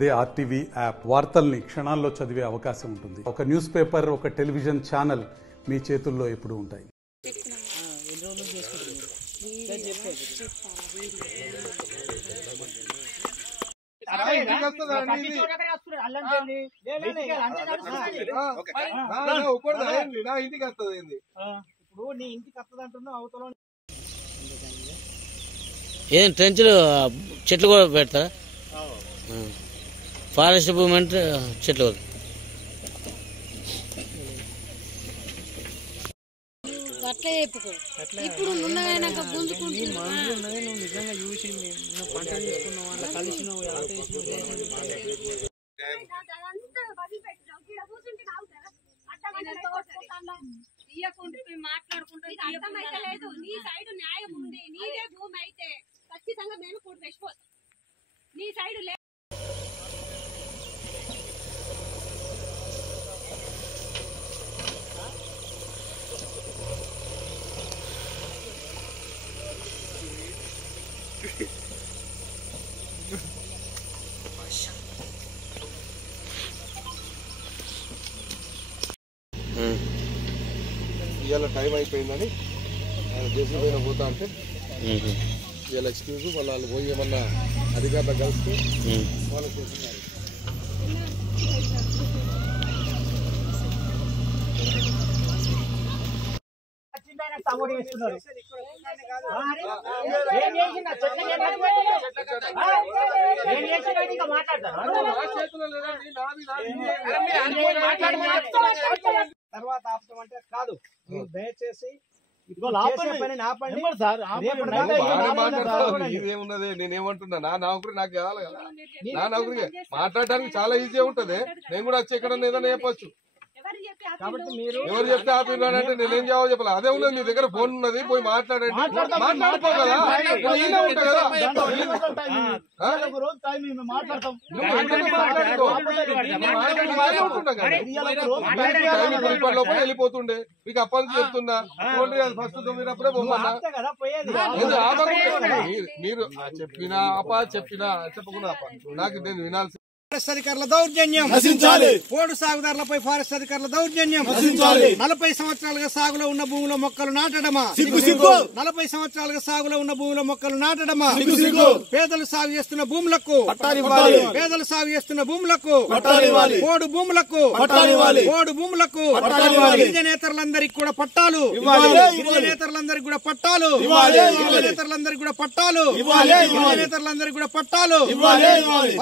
అదే RTV app వార్తల్ని క్షణాల్లో చదివే అవకాశం ఉంటుంది. ఒక న్యూస్ పేపర్, ఒక టెలివిజన్ ఛానల్ మీ చేతుల్లో ఎప్పుడూ ఉంటాయి. ఏం ట్రెంచ్లు చెట్లు కూడా పెడతారా? ఫారెస్ట్ భూమి అంటే చెట్లు అట్లా చెప్పుకో. ఇప్పుడు ఉన్నదైనాక గుంజుకుంటున్నా నువ్వు నిజంగా చూసింది నువ్వు పంట తీసుకున్నావు అట్లా కలిసినావు మాట్లాడుకుంటూ నీ సైడ్ న్యాయం ఉంది. నీదే భూమి అయితే ఖచ్చితంగా మేము కూడా తెచ్చిపోతాం. నీ సైడ్ ఇవాళ టైం అయిపోయిందని దేశం పైన పోతా అంటే ఇవాళ ఎక్స్క్యూజ్ వాళ్ళు పోయి ఏమన్నా అధికారులు కలిస్తే వాళ్ళు చూస్తున్నారు. తర్వాత ఆపటమంటే కాదు, దయచేసి ఇదేమున్నది, నేనేమంటున్నా నా నౌకరి నాకు కావాలి కదా. నా నౌకరికి మాట్లాడడానికి చాలా ఈజీ ఉంటది. నేను కూడా వచ్చి ఎక్కడ ఏదైనా చెప్పొచ్చు. కాబట్టి మీరు ఎవరు చెప్తే ఆపిన్నాడంటే నేనేం జవాబు చెప్పాలి. అదే ఉన్నది, మీ దగ్గర ఫోన్ ఉన్నది, పోయి మాట్లాడండి. మాట్లాడుకో కదా, ఈయన ఉంటా కదా. లోపల వెళ్ళిపోతుండే. మీకు అప్పని చెప్తున్నా, ఫస్ట్ తొమ్మిదినప్పుడే పోమన్నా. మీరు చెప్పినా చెప్పకుండా నాకు నేను వినాల్సి. ఫారెస్ట్ అధికారుల దౌర్జన్యం నశించాలి. పోడు సాగుదారులపై ఫారెస్ట్ అధికారుల దౌర్జన్యం నశించాలి. 40 సంవత్సరాలుగా సాగులో ఉన్న భూమిలో మొక్కలు నాటడమా? 40 సంవత్సరాలుగా సాగులో ఉన్న భూమిలో మొక్కలు నాటడమా? పేదలు సాగు చేస్తున్న భూములకు పేదలు సాగు చేస్తున్న భూములకు పోడు భూములకు పోడు భూములకు గిరిజనేతరులందరికీ కూడా పట్టాలు గిరిజనేతరులందరికీ కూడా పట్టాలు గిరిజనేతరులందరికీ కూడా పట్టాలు గిరిజనేతరులందరికీ కూడా పట్టాలు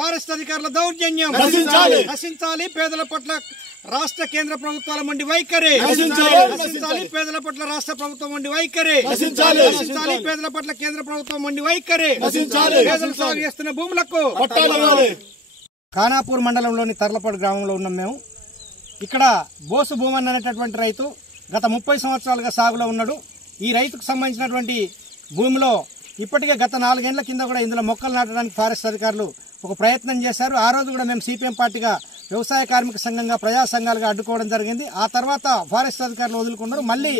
ఫారెస్ట్ అధికారుల దౌర్జన్యం నశించాలి. పేదల పట్ల రాష్ట్ర కేంద్ర ప్రభుత్వాల మండి వైఖరి నశించాలి. పేదల పట్ల రాష్ట్ర ప్రభుత్వం మండి వైఖరి నశించాలి. పేదల పట్ల కేంద్ర ప్రభుత్వం మండి వైఖరి పేదలు సాగు చేస్తున్న భూములకు. ఖానాపూర్ మండలంలోని తర్లపాడు గ్రామంలో ఉన్నాం మేము. ఇక్కడ బోసు భూమన్ అనేటటువంటి రైతు గత 30 సంవత్సరాలుగా సాగులో ఉన్నాడు. ఈ రైతుకు సంబంధించినటువంటి భూమిలో ఇప్పటికే గత 4 ఏళ్ల కింద కూడా ఇందులో మొక్కలు నాటడానికి ఫారెస్ట్ అధికారులు ఒక ప్రయత్నం చేశారు. ఆ రోజు కూడా మేము సిపిఎం పార్టీగా వ్యవసాయ కార్మిక సంఘంగా ప్రజా సంఘాలుగా అడ్డుకోవడం జరిగింది. ఆ తర్వాత ఫారెస్ట్ అధికారులు వదులుకున్నారు. మళ్ళీ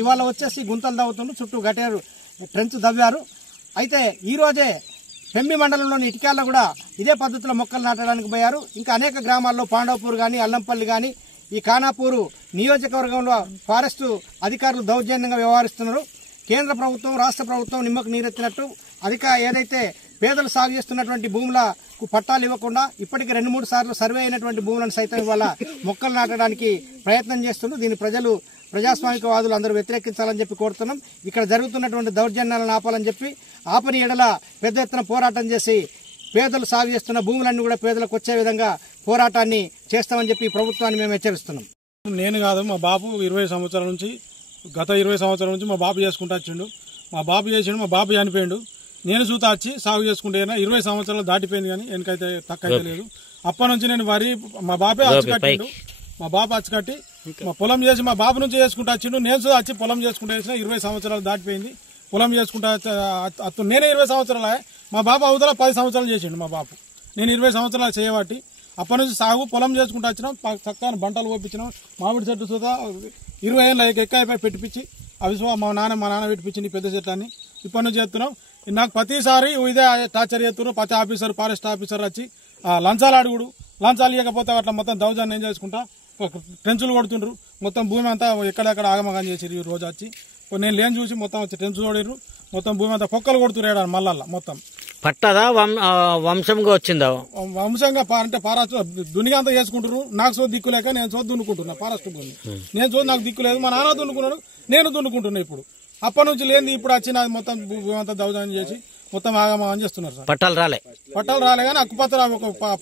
ఇవాళ వచ్చేసి గుంతలు దవ్వుతుండ్రు, చుట్టూ గటేరు ట్రెంచ్ దవ్వారు. అయితే ఈ రోజే పెంబి మండలంలోని ఇటికాల్లో కూడా ఇదే పద్ధతిలో మొక్కలు నాటడానికి పోయారు. ఇంకా అనేక గ్రామాల్లో పాండవపూర్ గాని, అల్లంపల్లి గాని, ఈ ఖానాపూర్ నియోజకవర్గంలో ఫారెస్టు అధికారులు దౌర్జన్యంగా వ్యవహరిస్తున్నారు. కేంద్ర ప్రభుత్వం రాష్ట్ర ప్రభుత్వం నిమ్మకు నీరెత్తినట్టు ఏదైతే పేదలు సాగు చేస్తున్నటువంటి భూములకు పట్టాలు ఇవ్వకుండా ఇప్పటికి 2-3 సార్లు సర్వే అయినటువంటి భూములను సైతం ఇవాళ మొక్కలు నాటడానికి ప్రయత్నం చేస్తున్నారు. దీన్ని ప్రజాస్వామికవాదులు అందరూ వ్యతిరేకించాలని చెప్పి కోరుతున్నాం. ఇక్కడ జరుగుతున్నటువంటి దౌర్జన్యాలను ఆపాలని చెప్పి, ఆపని ఎడల పెద్ద ఎత్తున పోరాటం చేసి పేదలు సాగు చేస్తున్న భూములన్నీ కూడా పేదలకు వచ్చే విధంగా పోరాటాన్ని చేస్తామని చెప్పి ప్రభుత్వాన్ని మేము హెచ్చరిస్తున్నాం. నేను కాదు, మా బాబు 20 సంవత్సరాల నుంచి గత 20 సంవత్సరాల నుంచి మా బాబు చేసుకుంటూ వచ్చిండు. మా బాబు చేసిండు, మా బాబు చనిపోయిండు. నేను చూతా వచ్చి సాగు చేసుకుంటే 20 సంవత్సరాలు దాటిపోయింది, కానీ వెనకైతే తక్కువ లేదు. అప్పటి నుంచి నేను వరి మా బాబే అచ్చుకట్టిండు. మా బాబు అచ్చుకట్టి మా పొలం చేసి మా బాబు నుంచి చేసుకుంటూ వచ్చిండు. నేను చూదా వచ్చి పొలం చేసుకుంటూ వేసిన 20 సంవత్సరాలు దాటిపోయింది. పొలం చేసుకుంటా నేనే 20 సంవత్సరాలు, మా బాబు అవతల 10 సంవత్సరాలు చేసిండు. మా బాబు నేను 20 సంవత్సరాలు చేయబట్టి అప్పటి నుంచి సాగు పొలం చేసుకుంటూ వచ్చినాం. చక్కగా పంటలు పంపించినాం. మామిడి చెట్టు చూద్దా 20 ఏళ్ళ ఎక్కాయిపోయి పెట్టిపించి అవి మా నాన్న పెట్టిపించింది పెద్ద చెట్లని ఇప్పటి నుంచి చేస్తున్నాం. నాకు ప్రతిసారి ఇదే టార్చర్ చేస్తున్నారు. ప్రతి ఆఫీసర్ ఫారెస్ట్ ఆఫీసర్ వచ్చి లంచాలు అడుగుడు, లంచాలు ఇవ్వకపోతే అట్లా మొత్తం దౌర్జన్యం చేసుకుంటా ట్రెంచులు కొడుతుండ్రు. మొత్తం భూమి అంతా ఎక్కడెక్కడ ఆగమగం చేసిరు. ఈ రోజు వచ్చి నేను లేని చూసి మొత్తం వచ్చి ట్రెంచు తోడిర్రు. మొత్తం భూమి అంతా పొక్కలు కొడుతురేడా మళ్ళా మొత్తం పట్టదా వంశంగా వచ్చిందా? వంశంగా అంటే ఫారెస్ట్ దునిగా అంతా చేసుకుంటారు. నాకు సో దిక్కు లేక నేను సో దున్నుకుంటున్నా ఫారెస్ట్ భూమి. నేను సో నాకు దిక్కు లేదు, మా నాన్న దున్నుకున్నాడు, నేను దున్నుకుంటున్నా. ఇప్పుడు అప్పటి నుంచి లేని ఇప్పుడు వచ్చిన మొత్తం భూమి అంతా దౌర్జన్యం చేసి మొత్తం ఆగమగం చేస్తున్నారు సార్. పట్టాలు రాలే కానీ హక్కు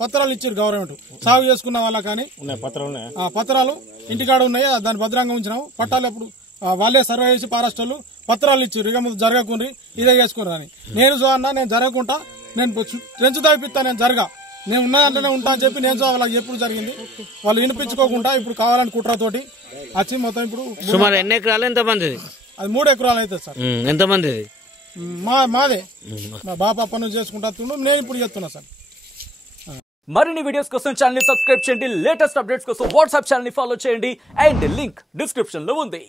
పత్రాలు ఇచ్చారు గవర్నమెంట్ సాగు చేసుకున్న వాళ్ళ. కానీ పత్రాలు ఇంటికాడ ఉన్నాయి, దాన్ని భద్రంగా ఉంచినాము. పట్టాలు ఎప్పుడు వాళ్ళే సర్వే చేసి ఫారెస్ట్ వాళ్ళు పత్రాలు ఇచ్చారు. ఇక ముందు జరగకుండా ఇదే చేసుకున్నారు అని. నేను సో అన్నా నేను జరగకుండా నేను ట్రెంచ్ తప్పిస్తా, నేను నేను ఉన్నదంటేనే ఉంటా అని చెప్పి నేను సో వాళ్ళకి ఎప్పుడు జరిగింది. వాళ్ళు వినిపించుకోకుండా ఇప్పుడు కావాలని కుట్రతోటి వచ్చి మొత్తం ఇప్పుడు సుమారు ఎన్ని ఎకరాలు ఎంతమంది? అది 3 ఎకరాలు అవుతుంది సార్. ఎంతమంది? మాదే మా బాబు అప్పటి నుంచి చేసుకుంటా, నేను ఇప్పుడు చేస్తున్నా సార్. మరిన్ని వీడియోస్ కోసం ఛానల్ ని సబ్స్క్రైబ్ చేయండి. లేటెస్ట్ అప్డేట్స్ కోసం వాట్సాప్ ఛానల్ ని ఫాలో చేయండి. అండ్ లింక్ డిస్క్రిప్షన్ లో ఉంది.